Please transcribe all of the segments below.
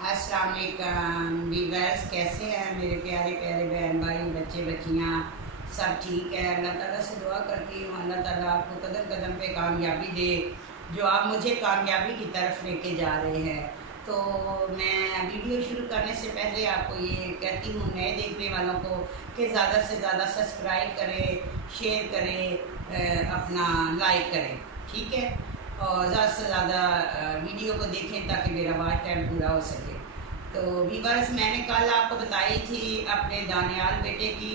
अस्सलाम वालेकुम वीवर्स, कैसे हैं मेरे प्यारे प्यारे बहन भाई, बच्चे बच्चियाँ, सब ठीक है। अल्लाह ताला से दुआ करती हूँ अल्लाह ताला आपको कदम कदम पे कामयाबी दे, जो आप मुझे कामयाबी की तरफ लेके जा रहे हैं। तो मैं वीडियो शुरू करने से पहले आपको ये कहती हूँ, नए देखने वालों को, कि ज़्यादा से ज़्यादा सब्सक्राइब करें, शेयर करें, अपना लाइक करें, ठीक है। और ज़्यादा से ज़्यादा वीडियो को देखें ताकि मेरा वॉच टाइम पूरा हो सके। तो वीवर्स, मैंने कल आपको बताई थी अपने दानियाल बेटे की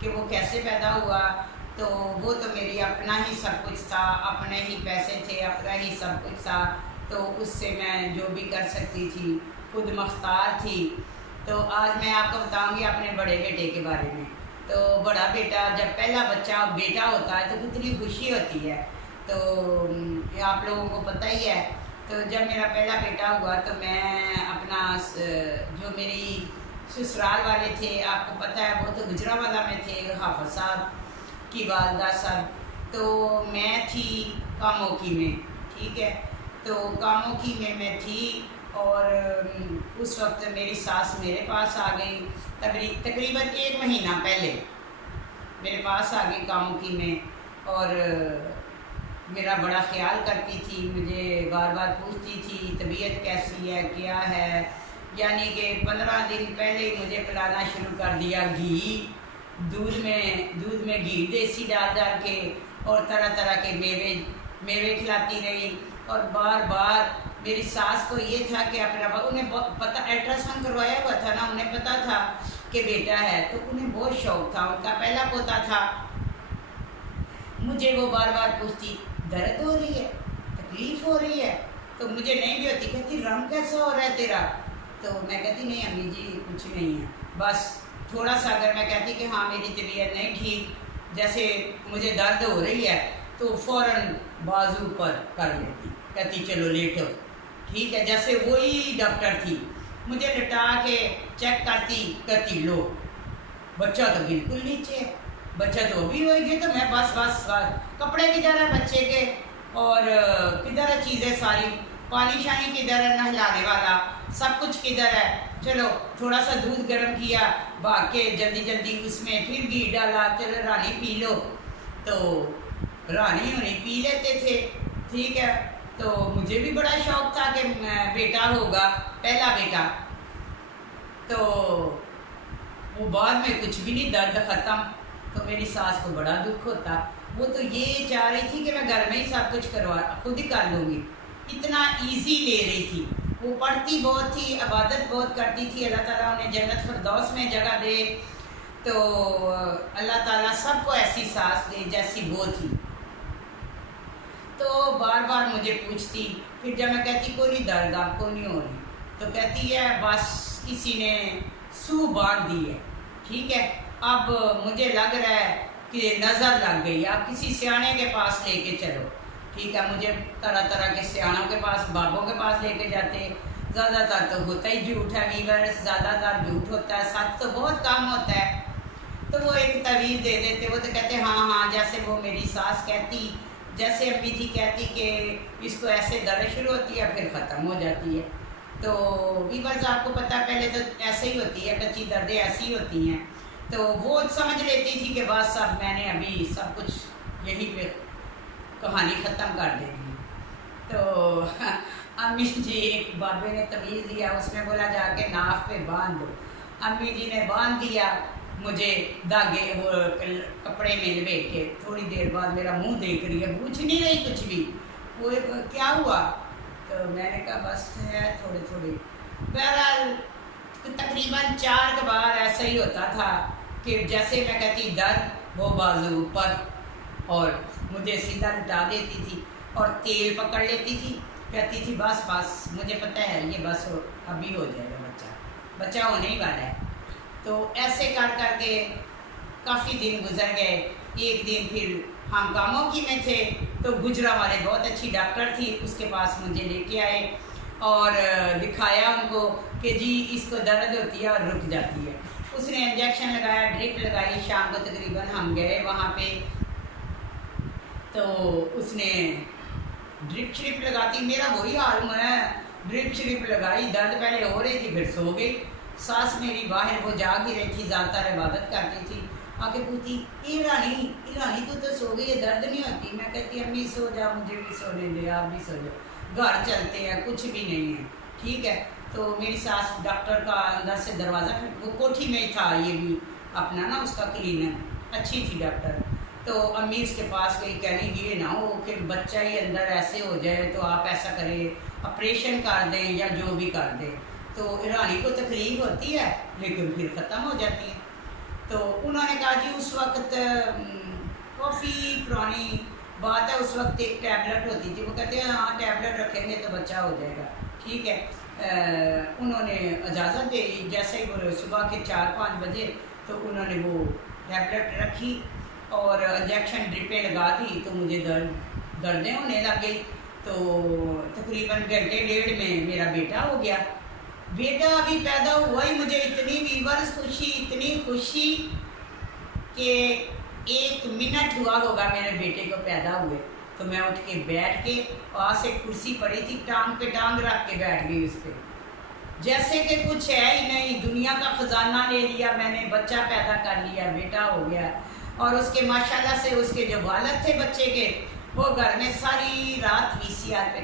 कि वो कैसे पैदा हुआ। तो वो तो मेरी अपना ही सब कुछ था, अपने ही पैसे थे, अपना ही सब कुछ था। तो उससे मैं जो भी कर सकती थी, खुद मुख्तार थी। तो आज मैं आपको बताऊंगी अपने बड़े बेटे के बारे में। तो बड़ा बेटा, जब पहला बच्चा बेटा होता है तो कितनी खुशी होती है। तो आप लोगों को पता ही है। तो जब मेरा पहला बेटा हुआ तो मैं अपना जो मेरी ससुराल वाले थे, आपको पता है वो तो गुजरांवाला में थे, हाफिज साहब की वालदा साहब। तो मैं थी कामोकी में, ठीक है। तो कामोकी में मैं थी और उस वक्त मेरी सास मेरे पास आ गई। तकरीबन 1 महीना पहले मेरे पास आ गई कामोकी में। और मेरा बड़ा ख्याल करती थी, मुझे बार बार पूछती थी तबीयत कैसी है, क्या है। यानी कि 15 दिन पहले ही मुझे पिलाना शुरू कर दिया घी, दूध में घी देसी डाल डाल के, और तरह तरह के मेवे खिलाती रही। और बार बार मेरी सास को ये था कि अपना, उन्हें पता, अल्ट्रासाउंड करवाया हुआ था ना, उन्हें पता था कि बेटा है। तो उन्हें बहुत शौक था, उनका पहला पोता था। मुझे वो बार बार पूछती, दर्द हो रही है, तकलीफ हो रही है। तो मुझे नहीं भी होती, कहती रंग कैसा हो रहा है तेरा। तो मैं कहती नहीं अम्मी जी कुछ नहीं है, बस थोड़ा सा। अगर मैं कहती कि हाँ मेरी तबीयत नहीं ठीक, जैसे मुझे दर्द हो रही है, तो फ़ौरन बाजू पर कर लेती, कहती चलो लेटो, ठीक है। जैसे वही डॉक्टर थी, मुझे लिटा के चेक करती, कहती लो बच्चा तो बिल्कुल नीचे है, बच्चा तो अभी होएगी। तो मैं बस कपड़े किधर है बच्चे के, और किधर है चीज़ें सारी, पानी शानी किधर है, नहलाने वाला सब कुछ किधर है। चलो थोड़ा सा दूध गर्म किया, भाग के जल्दी जल्दी उसमें फिर घी डाला, चलो रानी पी लो। तो रानी उन्हें पी लेते थे, ठीक है। तो मुझे भी बड़ा शौक था कि बेटा होगा, पहला बेटा। तो वो बाद में कुछ भी नहीं, दर्द ख़त्म। तो मेरी सास को बड़ा दुख होता, वो तो ये चाह रही थी कि मैं घर में ही सब कुछ करवा खुद ही कर लूँगी, इतना इजी ले रही थी। वो पढ़ती बहुत थी, इबादत बहुत करती थी, अल्लाह ताला उन्हें जन्नत फिरदौस में जगह दे। तो अल्लाह ताला सबको ऐसी सास दे जैसी वो थी। तो बार बार मुझे पूछती, फिर जब मैं कहती कोई नहीं, दर्द आपको नहीं हो रही, तो कहती है बस किसी ने सू बांध दी है, ठीक है। अब मुझे लग रहा है कि नज़र लग गई, आप किसी सियाने के पास लेके चलो, ठीक है। मुझे तरह तरह के सियानों के पास, बाबों के पास लेके जाते। ज़्यादातर तो होता ही झूठ है वीवर्स, ज़्यादातर झूठ होता है, सच तो बहुत कम होता है। तो वो एक तवीज़ दे देते, वो तो कहते हाँ हाँ, जैसे वो मेरी सास कहती, जैसे अम्मी जी कहती कि इसको ऐसे दर्द शुरू होती है फिर ख़त्म हो जाती है। तो वीवर्स आपको पता है पहले तो ऐसे ही होती है, कच्ची दर्दें ऐसी होती हैं। तो वो समझ लेती थी कि बस अब मैंने अभी सब कुछ यहीं पे कहानी ख़त्म कर देनी है। तो अम्मी जी, एक बाबे ने तवीज़ दिया, उसमें बोला जाके नाफ पे बांध दो। अम्मी जी ने बांध दिया, मुझे धागे वो कपड़े में लपेट के। थोड़ी देर बाद मेरा मुंह देख रही है, पूछ नहीं रही कुछ भी, वो क्या हुआ। तो मैंने कहा बस है थोड़ी थोड़ी। बहरहाल तकरीबन 4 के बाद ऐसा ही होता था कि जैसे मैं कहती दर्द, वो बाजू ऊपर, और मुझे सीधा लटा देती थी और तेल पकड़ लेती थी, कहती थी बस बस मुझे पता है ये बस अभी हो जाएगा, बच्चा होने ही वाला है। तो ऐसे कर कर के काफ़ी दिन गुजर गए। एक दिन फिर हम कामोकी में थे, तो गुजरांवाले बहुत अच्छी डॉक्टर थी, उसके पास मुझे लेके आए और दिखाया उनको कि जी इसको दर्द होती है और रुक जाती है। उसने इंजेक्शन लगाया, ड्रिप लगाई। शाम को तकरीबन हम गए वहाँ पे, तो उसने ड्रिप श्रिप लगाती, मेरा वही हाल हुआ है ड्रिप श्रिप लगाई, दर्द पहले हो रही थी फिर सो गई। सास मेरी बाहर वो जाग ही रही थी, ज़्यादातर इबादत करती थी। आके पूछती ईरानी तू तो सो गई है, दर्द नहीं होती? मैं कहती अम्मी सो जा, मुझे भी सोने दे, आप भी सो जाओ, घर चलते हैं, कुछ भी नहीं है, ठीक है। तो मेरी सास डॉक्टर का अंदर से दरवाज़ा, वो कोठी में ही था ये भी अपना ना उसका क्लीनर, अच्छी थी डॉक्टर। तो अम्मी उसके पास गई, कह रही ये ना हो कि बच्चा ही अंदर ऐसे हो जाए, तो आप ऐसा करें ऑपरेशन कर दें या जो भी कर दें। तो ईरानी को तकलीफ होती है लेकिन फिर ख़त्म हो जाती है। तो उन्होंने कहा जी उस वक्त काफ़ी पुरानी बात है, उस वक्त एक टैबलेट होती थी, वो कहते हैं हाँ टैबलेट रखेंगे तो बच्चा हो जाएगा, ठीक है। उन्होंने इजाज़त दे, जैसे ही वो सुबह के 4-5 बजे तो उन्होंने वो टैबलेट रखी और इंजेक्शन ड्रिपें लगा दी, तो मुझे दर्दें होने लग गई। तो तकरीबन घंटे डेढ़ में मेरा बेटा हो गया। बेटा अभी पैदा हुआ ही मुझे इतनी वीवर्स खुशी, इतनी खुशी कि 1 मिनट हुआ होगा मेरे बेटे को पैदा हुए, तो मैं उठ के बैठ के, वहाँ से कुर्सी पड़ी थी, टांग पे टांग रख के बैठ गई उस पर, जैसे कि कुछ है ही नहीं, दुनिया का खजाना ले लिया मैंने, बच्चा पैदा कर लिया, बेटा हो गया। और उसके माशाल्लाह से उसके जो वालिद थे बच्चे के, वो घर में सारी रात VCR पे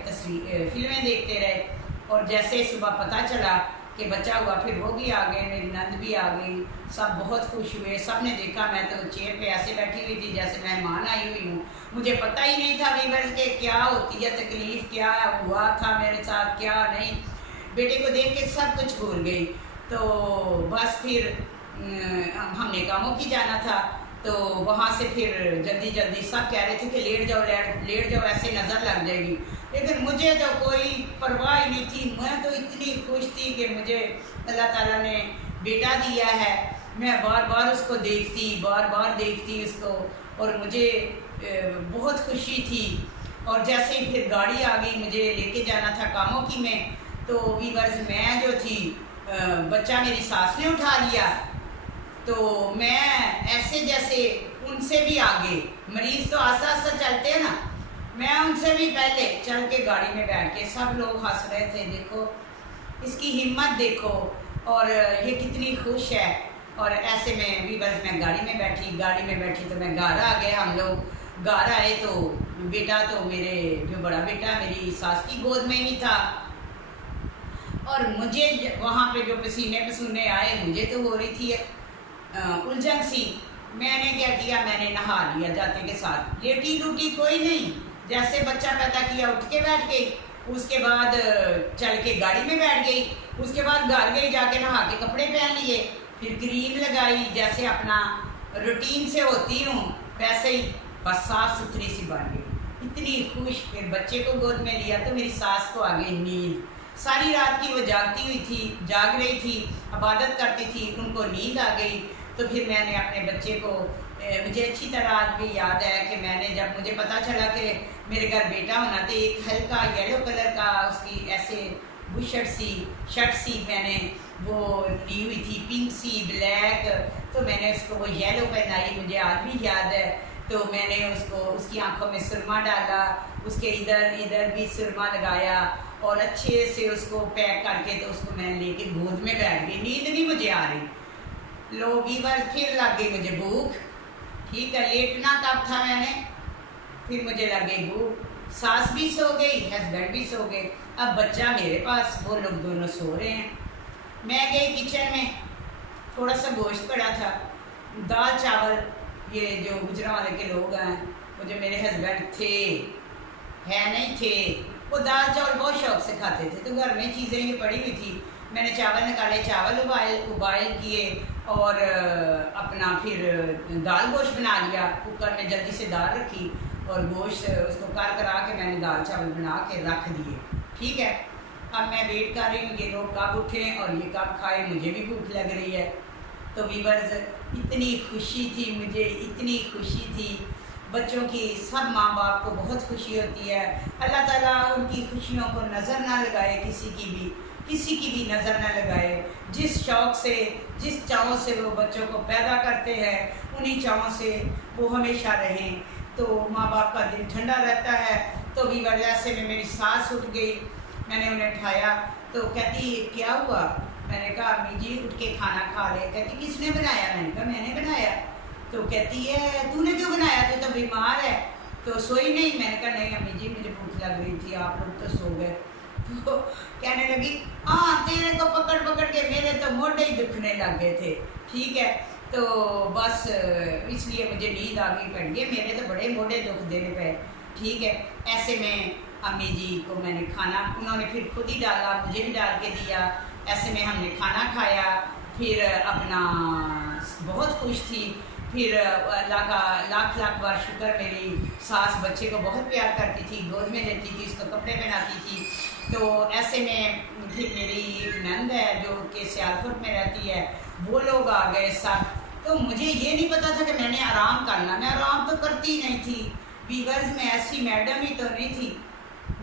फिल्में देखते रहे। और जैसे सुबह पता चला कि बच्चा हुआ, फिर वो भी आ गए, मेरी नंद भी आ गई, सब बहुत खुश हुए। सब ने देखा, मैं तो चेयर पे ऐसे बैठी हुई थी जैसे मेहमान आई हुई हूँ, मुझे पता ही नहीं था वीवर्स के क्या होती है तकलीफ़, क्या हुआ था मेरे साथ क्या नहीं। बेटे को देख के सब कुछ भूल गई। तो बस फिर हमने कामों की जाना था, तो वहाँ से फिर जल्दी जल्दी सब कह रहे थे कि लेट जाओ, ऐसे नज़र लग जाएगी, लेकिन मुझे तो कोई परवाह ही नहीं थी। मैं तो इतनी खुश थी कि मुझे अल्लाह ताला ने बेटा दिया है। मैं बार बार उसको देखती उसको, और मुझे बहुत खुशी थी। और जैसे ही फिर गाड़ी आ गई, मुझे लेके जाना था कामों की में, तो वीवर्स मैं जो थी, बच्चा मेरी सास ने उठा लिया, तो मैं ऐसे जैसे उनसे भी आगे, मरीज तो आस्ता आस्ता चलते हैं ना, मैं उनसे भी पहले चल के गाड़ी में बैठ के, सब लोग हंस रहे थे, देखो इसकी हिम्मत देखो, और ये कितनी खुश है। और ऐसे में भी बस मैं गाड़ी में बैठी तो मैं घर आ गए। हम लोग घर आए तो बेटा तो मेरे जो बड़ा बेटा मेरी सास की गोद में ही था, और मुझे वहाँ पे जो पसीने आए, मुझे तो हो रही थी उलझन सी। मैंने क्या किया, मैंने नहा लिया जाते के साथ, लेटी लूटी कोई नहीं, जैसे बच्चा पैदा किया उठ के बैठ गई, उसके बाद चल के गाड़ी में बैठ गई, उसके बाद घर गई, जाके नहा के कपड़े पहन लिए, फिर क्रीम लगाई, जैसे अपना रूटीन से होती हूँ वैसे ही, बस साफ सुथरी सी बन गई, इतनी खुश। फिर बच्चे को गोद में लिया तो मेरी सास को आ गई नींद। सारी रात की वो जाग रही थी, इबादत करती थी, उनको नींद आ गई। तो फिर मैंने अपने बच्चे को, मुझे अच्छी तरह आज भी याद है कि मैंने जब मुझे पता चला कि मेरे घर बेटा होना, तो एक हल्का येलो कलर का उसकी ऐसे शर्ट सी मैंने वो ली हुई थी, पिंक सी ब्लैक, तो मैंने उसको वो येलो पहनाई, मुझे आज भी याद है। तो मैंने उसको, उसकी आंखों में सुरमा डाला, उसके इधर भी सुरमा लगाया, और अच्छे से उसको पैक करके तो उसको मैंने लेके गोद में बैठ गई। नींद नहीं मुझे आ रही, लो वीवर फिर लग गई मुझे भूख, ठीक है, लेटना कब था मैंने, फिर मुझे लग गई भूख, सास भी सो गई, हस्बैंड भी सो गए, अब बच्चा मेरे पास, वो लोग दोनों सो रहे हैं। मैं गई किचन में, थोड़ा सा गोश्त पड़ा था, दाल चावल, ये जो गुजरांवाले के लोग हैं, वो जो मेरे हस्बैंड थे नहीं थे, वो दाल चावल बहुत शौक से खाते थे, तो घर में चीज़ें ये पड़ी हुई थी। मैंने चावल निकाले, चावल उबाइल किए, और अपना फिर दाल गोश्त बना लिया, कुकर में जल्दी से दाल रखी, और गोश्त उसको करा के मैंने दाल चावल बना के रख दिए, ठीक है। अब मैं वेट कर रही हूँ ये लोग कब उठें और ये कब खाएं, मुझे भी भूख लग रही है। तो वीवर्स इतनी खुशी थी मुझे, इतनी खुशी थी, बच्चों की सब माँ बाप को बहुत खुशी होती है। अल्लाह ताला उनकी खुशियों को नज़र ना लगाए, किसी की भी नज़र ना लगाए। जिस शौक़ से, जिस चाहों से वो बच्चों को पैदा करते हैं, उन्हीं चाहों से वो हमेशा रहें, तो माँ बाप का दिल ठंडा रहता है। तो वीवर ऐसे में मेरी सास उठ गई, मैंने उन्हें उठाया तो कहती क्या हुआ? मैंने कहा अम्मी जी उठ के खाना खा ले। कहती किसने बनाया? मैंने कहा मैंने बनाया। तो कहती है तूने क्यों बनाया, तू तो बीमार है, तो सोई नहीं? मैंने कहा नहीं अम्मी जी मुझे भूख लग रही थी, आप लोग तो सो गए। तो कहने लगी हाँ तेरे को पकड़ पकड़ के मेरे तो मोढे ही दुखने लग गए थे। ठीक है, तो बस इसलिए मुझे नींद आ गई पड़ गई, मेरे तो बड़े मोढे दुख देने पे। ठीक है, ऐसे में अम्मी जी को मैंने खाना, उन्होंने फिर खुद ही डाला, मुझे भी डाल के दिया। ऐसे में हमने खाना खाया, फिर अपना बहुत खुश थी। फिर अल्लाह का लाख लाख बार शुक्र, मेरी सास बच्चे को बहुत प्यार करती थी, गोद में लेती थी, इसको कपड़े पहनाती थी। तो ऐसे में फिर मेरी एक नंद है जो कि सियालकोट में रहती है, वो लोग आ गए सब। तो मुझे ये नहीं पता था कि मैंने आराम करना, मैं आराम तो करती नहीं थी। वीवर्स में ऐसी मैडम ही तो नहीं थी,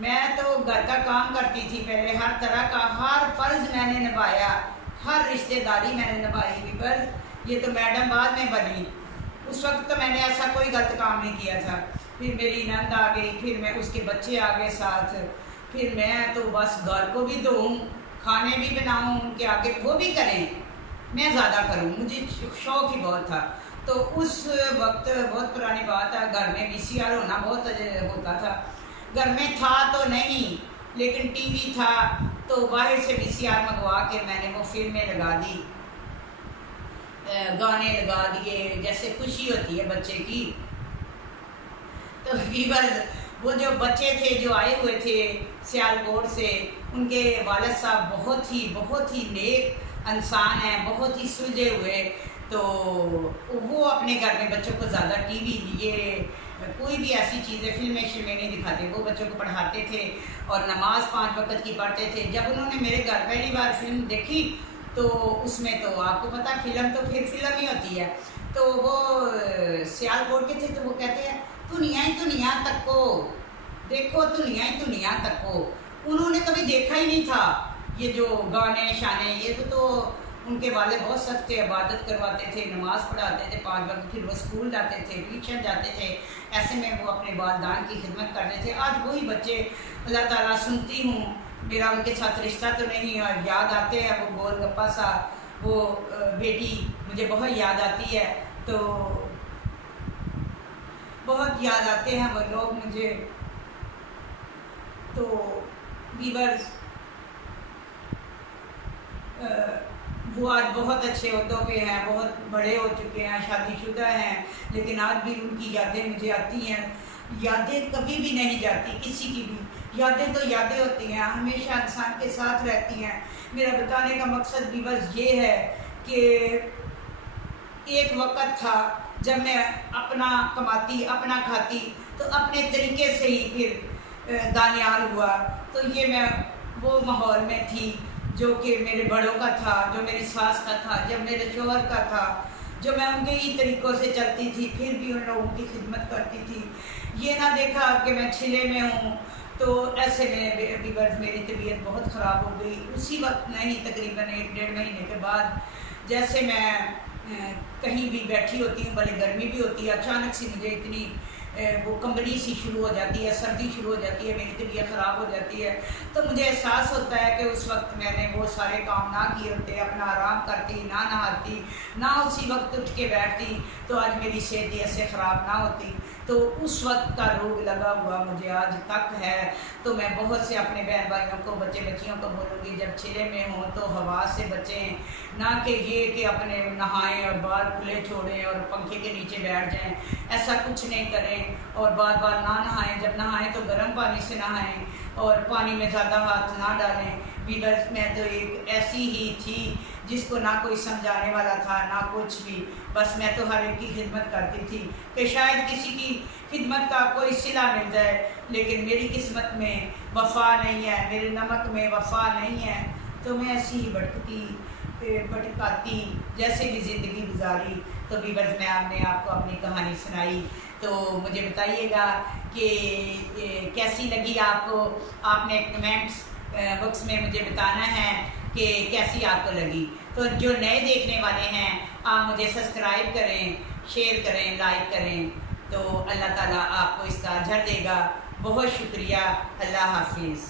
मैं तो घर का काम करती थी पहले, हर तरह का हर फर्ज मैंने निभाया, हर रिश्तेदारी मैंने निभाई। वीवर्स ये तो मैडम बाद में बनी, उस वक्त तो मैंने ऐसा कोई गलत काम नहीं किया था। फिर मेरी नंद आ गई, फिर मैं उसके बच्चे आ गए साथ, फिर मैं तो बस घर को भी धोऊँ, खाने भी बनाऊँ, उनके आगे वो भी करें, मैं ज़्यादा करूँ, मुझे शौक़ ही बहुत था। तो उस वक्त बहुत पुरानी बात है, घर में VCR होना बहुत होता था। घर में था तो नहीं, लेकिन टीवी था, तो बाहर से VCR मंगवा के मैंने वो फिल्में लगा दी, गाने लगा दिए, जैसे खुशी होती है बच्चे की। तो वीवर्स वो जो बच्चे थे जो आए हुए थे सियालकोट से, उनके वालिद साहब बहुत ही नेक इंसान हैं, बहुत ही सुलझे हुए। तो वो अपने घर में बच्चों को ज़्यादा टीवी ये कोई भी ऐसी चीज़ें फिल्में नहीं दिखाते, वो बच्चों को पढ़ाते थे और नमाज 5 वक्त की पढ़ते थे। जब उन्होंने मेरे घर पहली बार फिल्म देखी तो उसमें तो आपको पता फिल्म तो फिर फिल्म ही होती है। तो वो सियालकोट के थे, तो वो कहते हैं दुनिया ही दुनिया तक को देखो, दुनिया ही दुनिया तक को। उन्होंने कभी देखा ही नहीं था ये जो गाने शाने, ये तो उनके वाले बहुत सख्त थे, इबादत करवाते थे, नमाज पढ़ाते थे 5 वक्त, फिर वो स्कूल जाते थे, ट्यूशन जाते थे। ऐसे में वो अपने वालिदैन की खिदमत करते थे। आज वही बच्चे अल्लाह ताला सुनती हूँ, मेरा उनके साथ रिश्ता तो नहीं और याद आते हैं वो गोलगप्पा सा, वो बेटी मुझे बहुत याद आती है। तो बहुत याद आते हैं वो लोग मुझे। तो वीवर्स वो आज बहुत अच्छे ओहदों पे हैं, बहुत बड़े हो चुके हैं, शादीशुदा हैं, लेकिन आज भी उनकी यादें मुझे आती हैं। यादें कभी भी नहीं जाती किसी की भी, यादें तो यादें होती हैं, हमेशा इंसान के साथ रहती हैं। मेरा बताने का मकसद भी बस ये है कि एक वक़्त था जब मैं अपना कमाती, अपना खाती, तो अपने तरीके से ही फिर दानियाल हुआ। तो ये मैं वो माहौल में थी जो कि मेरे बड़ों का था, जो मेरी सास का था, जब मेरे शोहर का था, जो मैं उनके ही तरीक़ों से चलती थी, फिर भी उन लोगों की खिदमत करती थी। ये ना देखा कि मैं छिले में हूँ। तो ऐसे में वीवर्स मेरी तबीयत बहुत ख़राब हो गई। उसी वक्त नहीं, तकरीबन 1-1.5 महीने के बाद, जैसे मैं कहीं भी बैठी होती हूँ, भले गर्मी भी होती है, अचानक से मुझे इतनी वो कंबनी सी शुरू हो जाती है, सर्दी शुरू हो जाती है, मेरी तबीयत ख़राब हो जाती है। तो मुझे एहसास होता है कि उस वक्त मैंने वो सारे काम ना किए होते, अपना आराम करती, ना नहाती, ना उसी वक्त उठ के बैठती, तो आज मेरी सेहत ऐसे ख़राब ना होती। तो उस वक्त का रोग लगा हुआ मुझे आज तक है। तो मैं बहुत से अपने बहन भाइयों को, बच्चे बच्चियों को बोलूँगी जब छिले में हों तो हवा से बचें, ना कि ये कि अपने नहाएं और बाल खुले छोड़ें और पंखे के नीचे बैठ जाएं, ऐसा कुछ नहीं करें। और बार बार ना नहाएं, जब नहाएं तो गर्म पानी से नहाएं और पानी में ज़्यादा हाथ ना डालें। वीवर्स मैं तो एक ऐसी ही थी जिसको ना कोई समझाने वाला था ना कुछ भी, बस मैं तो हर एक की खिदमत करती थी कि शायद किसी की खिदमत का कोई सिला मिल जाए, लेकिन मेरी किस्मत में वफ़ा नहीं है, मेरे नमक में वफ़ा नहीं है। तो मैं ऐसी ही भटकाती जैसे भी ज़िंदगी गुजारी। तो वीवर्स मैं आपको अपनी कहानी सुनाई, तो मुझे बताइएगा कि कैसी लगी आपको। आपने कमेंट्स बॉक्स में मुझे बताना है कि कैसी आपको लगी। तो जो नए देखने वाले हैं आप मुझे सब्सक्राइब करें, शेयर करें, लाइक करें, तो अल्लाह ताला आपको इसका अजर देगा। बहुत शुक्रिया। अल्लाह हाफिज़।